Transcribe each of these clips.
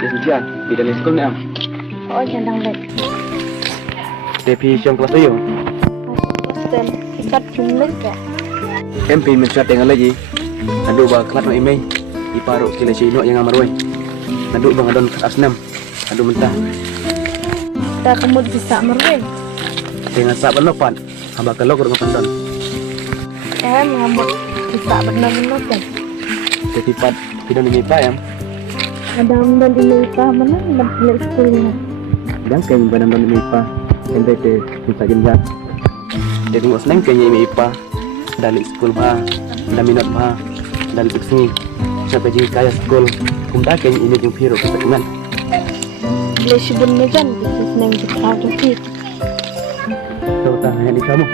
Dia hujan, di dalam sekolah ni am. Oh, jangan lek. Dia pergi siang kelas tu. Hostel ikat jumlah ya. Em pergi mencat dengan lagi. Nadu ba kelas nak email. Iparu kila sino yang amar wei. Nadu bang adon kelas 6. Nadu mentah. Tak kemud bisa merwe. Dengan sak penopan. Hamba kalau kurang pendon. Ngamuk bisa benar-benar kan. Jadi pat tidak ni pa am. Ada dan di Meipa mana lek sekolahnya. Dan kan badan-badan ni pa. Ente te kita jenjang. Dia tunggu senang kayaknya ini IPA dari sekolah pa, dari minat pa, dari tuksni. Sampai jadi kaya sekolah, kumta kayaknya ini jumpa hero kita dengan. Boleh sebenarnya kan bisa senang kita jadi. Tahu tak hanya di kamu.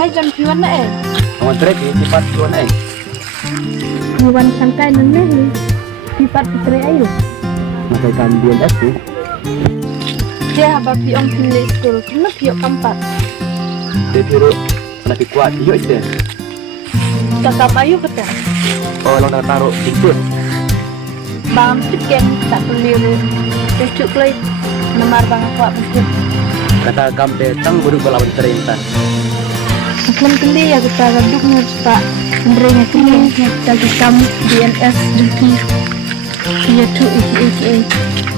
Hai jam piwan na Awak trek ni cepat tuan ai. Piwan sangkai nene ni. Pipat putri ayo. Makai kan BNS tu. Dia habis piong pilih sekolah, kena piong kampat. Dia hero nak kuat yo ite. Cakap ayo kata. Oh lo nak taruh ikut. Bang ciken tak keliru. Cucuk lagi. Nomor bang kuat betul. Kata kam te tang buru balawan terenta. Mungkin kali ya kita gaduknya pak. Menderanya kini kita kamu DNS Juki. Iya tu iki.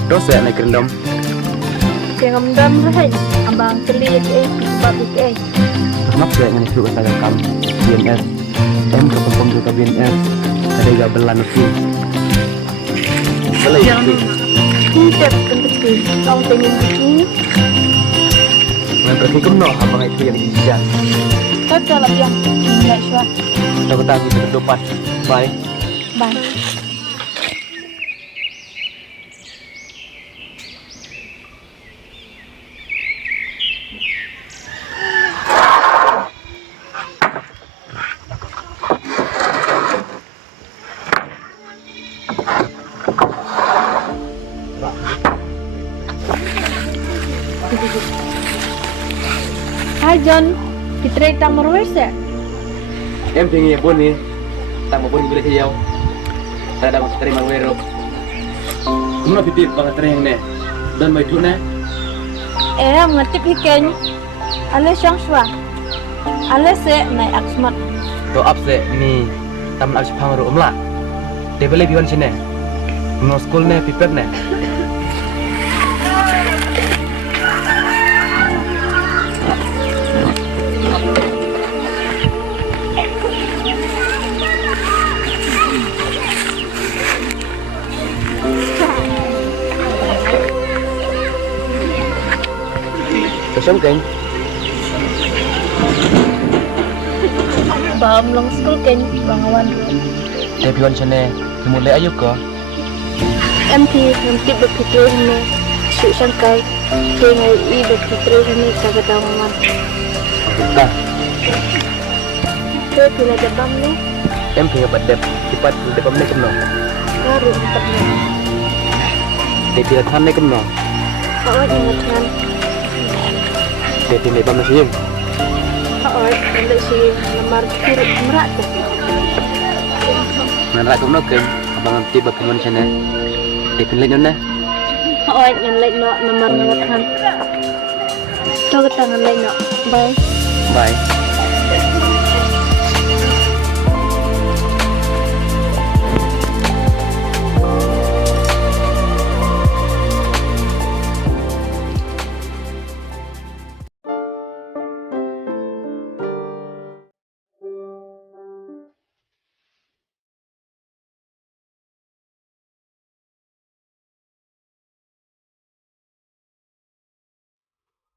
Dosa nak kerendam. Yang amdam lah. Abang kali iki sebab iki. Kenapa saya ingin suruh kata kam BNS? Em kepompom juga BNS. Ada juga belan tu. Belai. Kita penting. Kau pengen begini. Yang pergi kemno abang itu yang bijak. Kau dalam yang tidak syuah. Kita ketemu di depan. Bye. Bye. Hai John, kita kita merwes ya? Em tinggi pun ni. Tak mau pun boleh hiau. Tak ada masuk terima wero. Kamu nak titip banget tereng ni. Dan mai tu ni. Ngetip hiken. Ale syang syua. Ale se naik aksmat. To up se ni tam nak pang ro umla. Dia boleh biwan sini. No school ni pipet ni. Sống keng. Bam long school ken bangawan. Dia biwan sini. Mulai ayo ko. MP nanti berpikir ni su sangkai. Kenai I berpikir ni kagak tahu man. Dah. Kita pilih jabang ni. Em punya badep. Cepat depan ni kemno. Baru tempatnya. Dia pilih tan ni kemno. Awak ingat kan? Dia pilih bam nasi. Awak ambil si lemar kiri merak tu. Nanti kemno keng. Abang nanti berkeman sini. Dia pilih nyonya. Awak yang lain nak lemar merak kan. Coba tangan lain nak. Bye. Bye.